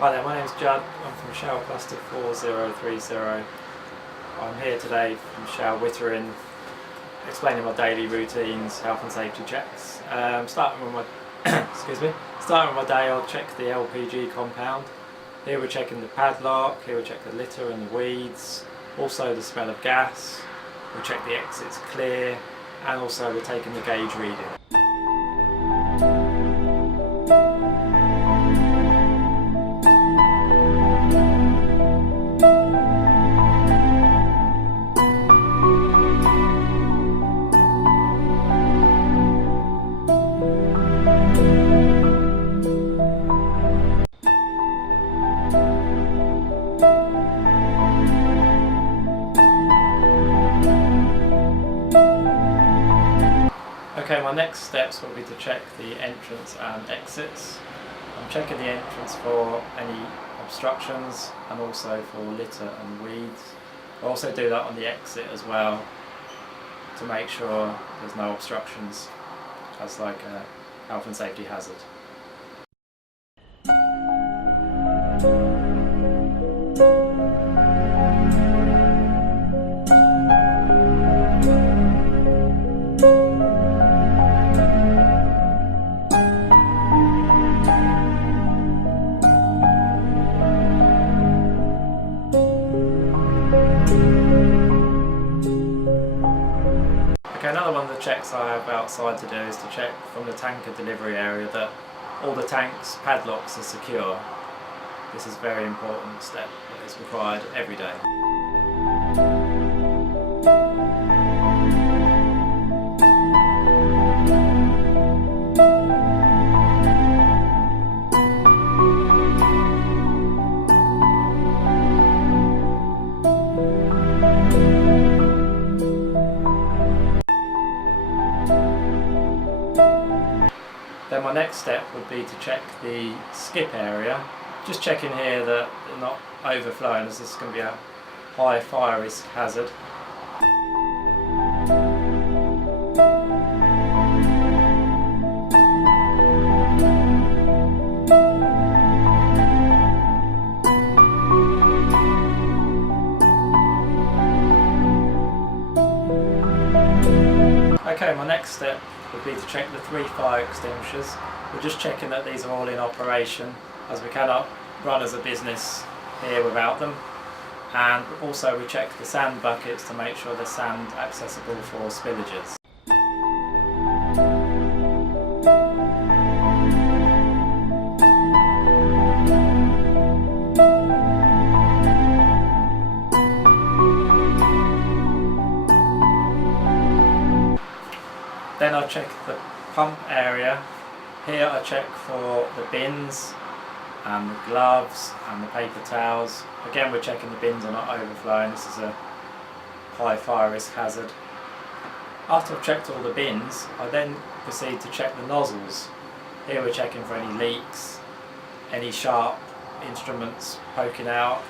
Hi there, my name is Judd. I'm from Shell Cluster 4030. I'm here today from Shell Wittering, explaining my daily routines, health and safety checks. Starting with my starting with my day, I'll check the LPG compound. Here we're checking the padlock, here we check the litter and the weeds, also the smell of gas. We'll check the exits clear, and also we're taking the gauge reading. Okay, my next steps will be to check the entrance and exits. I'm checking the entrance for any obstructions and also for litter and weeds. I'll also do that on the exit as well to make sure there's no obstructions as like a health and safety hazard. Okay, another one of the checks I have outside to do is to check from the tanker delivery area that all the tanks' padlocks are secure. This is a very important step that is required every day. Then my next step would be to check the skip area. Just checking here that they're not overflowing, as this is going to be a high fire risk hazard. Okay, my next step would be to check the 3 fire extinguishers. We're just checking that these are all in operation, as we cannot run as a business here without them. And also we check the sand buckets to make sure they're sand accessible for spillages. Then I check the pump area. Here I check for the bins and the gloves and the paper towels. Again, we're checking the bins are not overflowing. This is a high fire risk hazard. After I've checked all the bins, I then proceed to check the nozzles. Here we're checking for any leaks, any sharp instruments poking out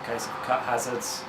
in case of cut hazards.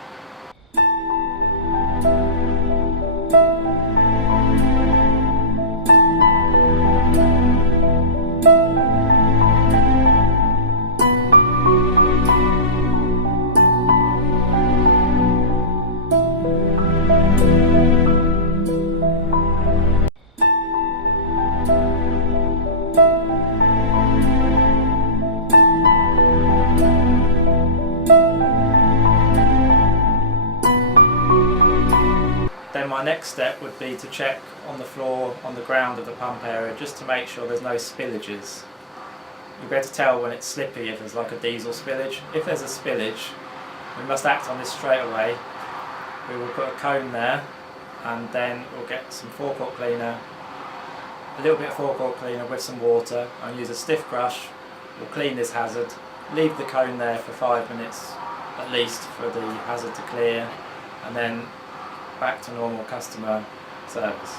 Then my next step would be to check on the floor, on the ground of the pump area, just to make sure there's no spillages. You'll be able to tell when it's slippy if there's like a diesel spillage. If there's a spillage, we must act on this straight away. We will put a cone there, and then we'll get some forecourt cleaner, a little bit of forecourt cleaner with some water, and use a stiff brush. We'll clean this hazard, leave the cone there for 5 minutes at least for the hazard to clear, and then back to normal customer service.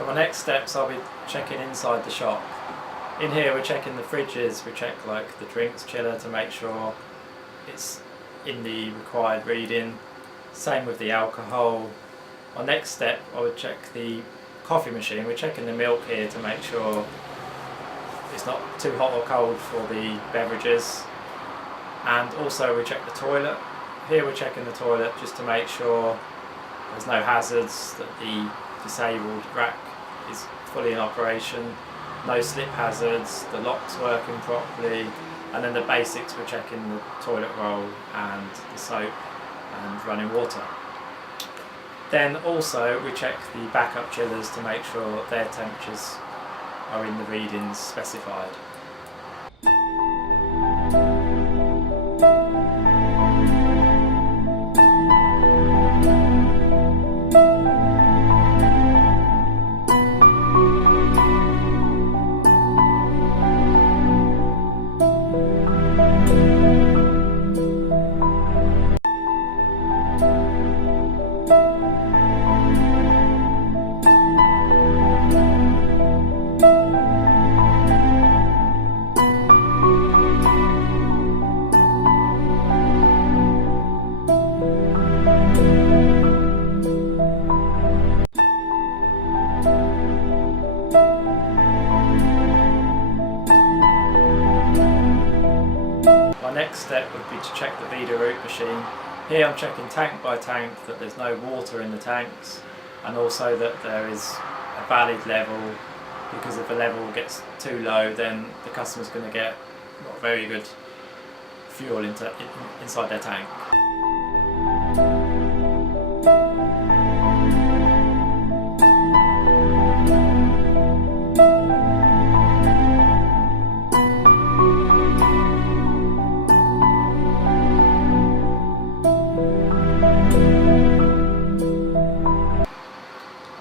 For my next steps, I'll be checking inside the shop. In here we're checking the fridges, we check like the drinks chiller to make sure it's in the required reading. Same with the alcohol. My next step, I would check the coffee machine. We're checking the milk here to make sure it's not too hot or cold for the beverages. And also we check the toilet. Here we're checking the toilet just to make sure there's no hazards, that the disabled rack is fully in operation, no slip hazards, the lock's working properly, and then the basics, we're checking the toilet roll and the soap and running water. Then also we check the backup chillers to make sure their temperatures are in the readings specified. My next step would be to check the Veeder-Root machine. Here I'm checking tank by tank that there's no water in the tanks, and also that there is a valid level, because if the level gets too low then the customer's going to get not very good fuel inside their tank.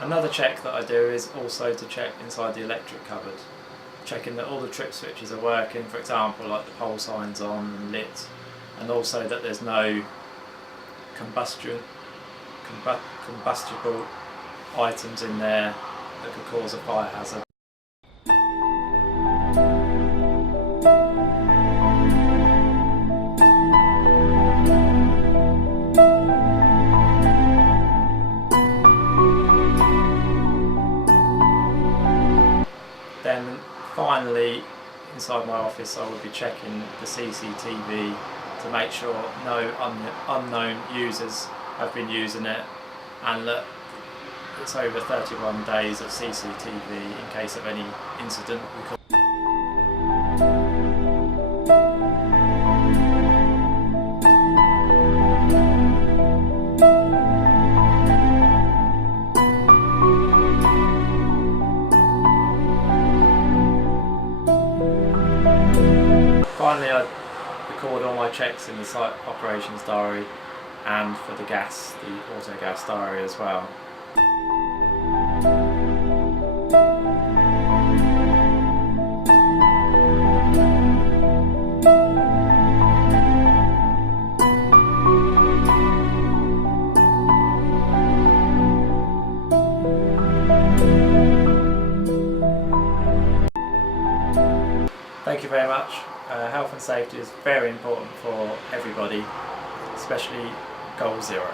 Another check that I do is also to check inside the electric cupboard, checking that all the trip switches are working, for example like the pole signs on and lit, and also that there's no combustible items in there that could cause a fire hazard. Then finally, inside my office I would be checking the CCTV to make sure no unknown users have been using it, and that it's over 31 days of CCTV in case of any incident. Finally, I record all my checks in the site operations diary, and for the gas, the auto gas diary as well. Thank you very much. Health and safety is very important for everybody, especially Goal Zero.